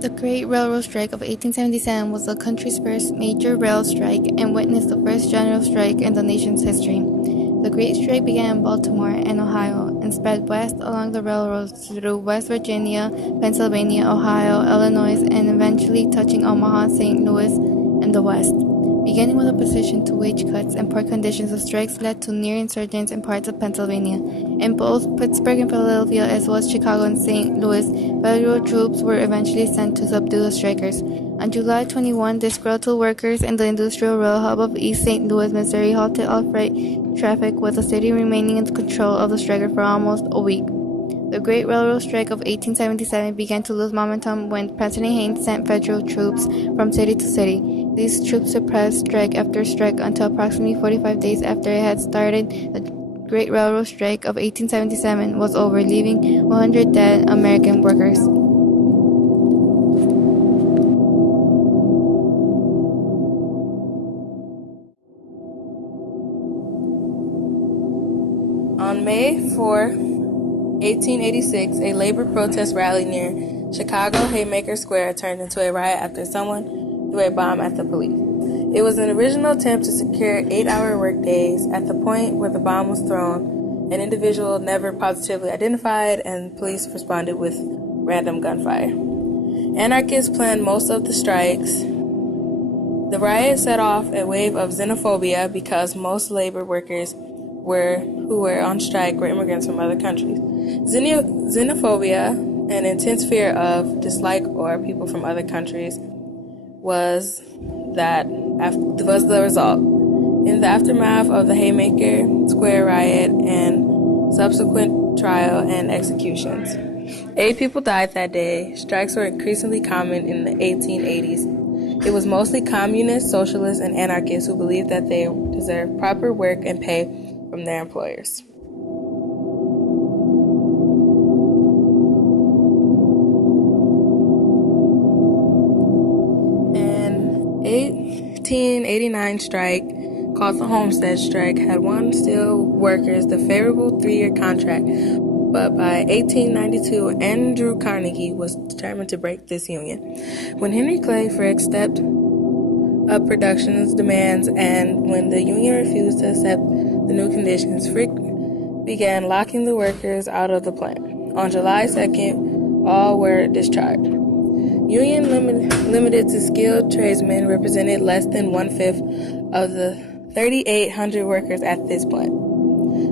The Great Railroad Strike of 1877 was the country's first major rail strike and witnessed the first general strike in the nation's history. The Great Strike began in Baltimore and Ohio and spread west along the railroads through West Virginia, Pennsylvania, Ohio, Illinois, and eventually touching Omaha, St. Louis, and the West. Beginning with opposition to wage cuts and poor conditions, the strikes led to near insurgents in parts of Pennsylvania. In both Pittsburgh and Philadelphia, as well as Chicago and St. Louis, federal troops were eventually sent to subdue the strikers. On July 21, disgruntled workers in the industrial rail hub of East St. Louis, Missouri, halted all freight traffic, with the city remaining in control of the strikers for almost a week. The Great Railroad Strike of 1877 began to lose momentum when President Haynes sent federal troops from city to city. These troops suppressed strike after strike until approximately 45 days after it had started. The Great Railroad Strike of 1877 was over, leaving 100 dead American workers. On May 4, 1886, a labor protest rally near Chicago Haymaker Square turned into a riot after someone threw a bomb at the police. It was an original attempt to secure 8-hour workdays. At the point where the bomb was thrown, an individual never positively identified, and police responded with random gunfire. Anarchists planned most of the strikes. The riot set off a wave of xenophobia because most labor workers who were on strike were immigrants from other countries. Xenophobia, an intense fear of, dislike, or people from other countries, was the result. In the aftermath of the Haymaker Square riot and subsequent trial and executions, 8 people died that day. Strikes were increasingly common in the 1880s. It was mostly communists, socialists, and anarchists who believed that they deserved proper work and pay from their employers. An 1889 strike, called the Homestead Strike, had won steel workers the favorable 3-year contract, but by 1892, Andrew Carnegie was determined to break this union. When Henry Clay Frick stepped up production's demands, and when the union refused to accept the new conditions, Frick began locking the workers out of the plant. On July 2nd, all were discharged. Union limited to skilled tradesmen represented less than 1/5 of the 3,800 workers at this plant.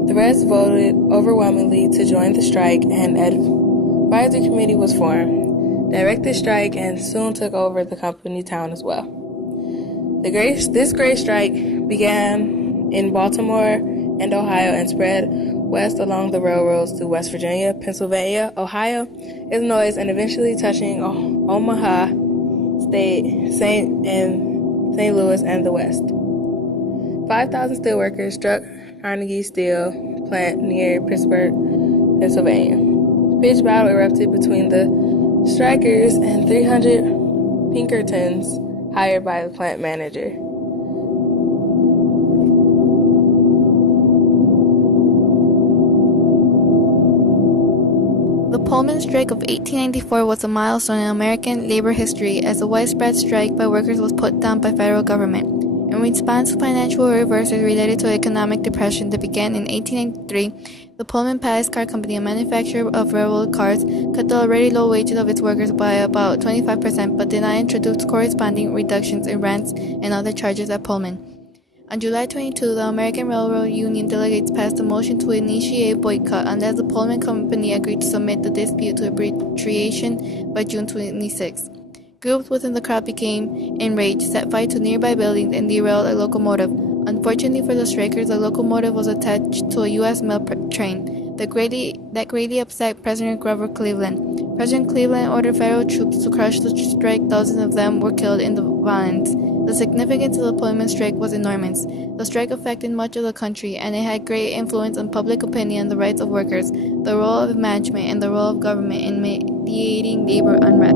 The rest voted overwhelmingly to join the strike, and an advisory committee was formed, directed the strike, and soon took over the company town as well. This great strike began in Baltimore and Ohio and spread west along the railroads to West Virginia, Pennsylvania, Ohio, Illinois, and eventually touching Omaha, St. Louis, and the West. 5,000 steelworkers struck Carnegie Steel plant near Pittsburgh, Pennsylvania. A pitched battle erupted between the strikers and 300 Pinkertons hired by the plant manager. The Pullman Strike of 1894 was a milestone in American labor history, as a widespread strike by workers was put down by federal government. In response to financial reversals related to economic depression that began in 1893, the Pullman Pass Car Company, a manufacturer of railroad cars, cut the already low wages of its workers by about 25%, but did not introduce corresponding reductions in rents and other charges at Pullman. On July 22, the American Railroad Union delegates passed a motion to initiate a boycott unless the Pullman Company agreed to submit the dispute to arbitration by June 26. Groups within the crowd became enraged, set fire to nearby buildings, and derailed a locomotive. Unfortunately for the strikers, the locomotive was attached to a U.S. mail train that greatly upset President Grover Cleveland. President Cleveland ordered federal troops to crush the strike. Thousands of them were killed in the violence. The significance of the Pullman strike was enormous. The strike affected much of the country, and it had great influence on public opinion and the rights of workers, the role of management, and the role of government in mediating labor unrest.